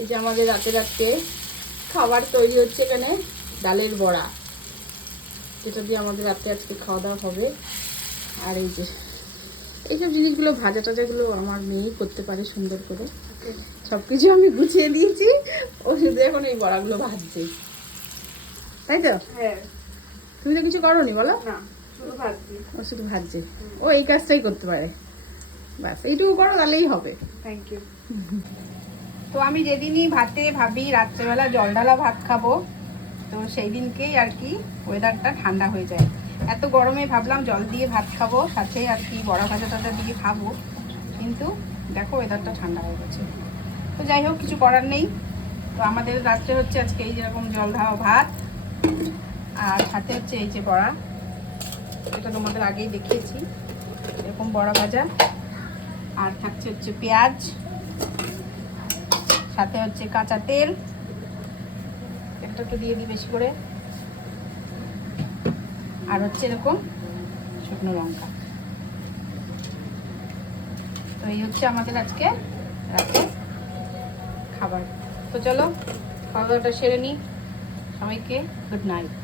এই যে আমাদের রাতে রাতে খাবার তৈরি হচ্ছে এখানে, ডালের বড়া, যেটা দিয়ে আমাদের রাতে আজকে খাওয়া দাওয়া হবে। আর এই যে এইসব জিনিসগুলো ভাজা টাজাগুলো আমার মেয়েই করতে পারে সুন্দর করে, সব কিছু আমি গুছিয়ে দিয়েছি, ও শুধু এখন এই বড়াগুলো ভাজছে, তাই তো? হ্যাঁ। তুমি তো কিছু করোনি বলো? না, শুধু ভাজছি। ও শুধু ভাজছে, ও এই কাজটাই করতে পারে, ব্যাস এইটুকু করো তাহলেই হবে। Thank you. তো আমি যেদিনই ভাতে ভাবি রাত্রেবেলা জল ঢালা ভাত খাবো, তো সেই দিনকেই আর কি ওয়েদারটা ঠান্ডা হয়ে যায়। এত গরমে ভাবলাম জল দিয়ে ভাত খাবো, সাথে আর কি বড়া ভাজা টাজা দিয়ে খাবো, কিন্তু দেখো ওয়েদারটা ঠান্ডা হয়ে গেছে। তো যাই হোক, কিছু করার নেই। তো আমাদের রাত্রে হচ্ছে আজকে এই যেরকম জল ঢালা ভাত, আর সাথে হচ্ছে এই যে বড়া, এটা তোমাদের আগেই দেখিয়েছি, এরকম বড়া ভাজা, আর থাকছে হচ্ছে পেঁয়াজ, সাথে হচ্ছে কাঁচা তেল, এটা একটু দিয়ে দিই বেশি করে, আর হচ্ছে এরকম শুকনো লঙ্কা। তো এই হচ্ছে আমাদের আজকে রাতে খাবার। তো চলো খাওয়া দাওয়াটা সেরে নিই, সবাইকে গুড নাইট।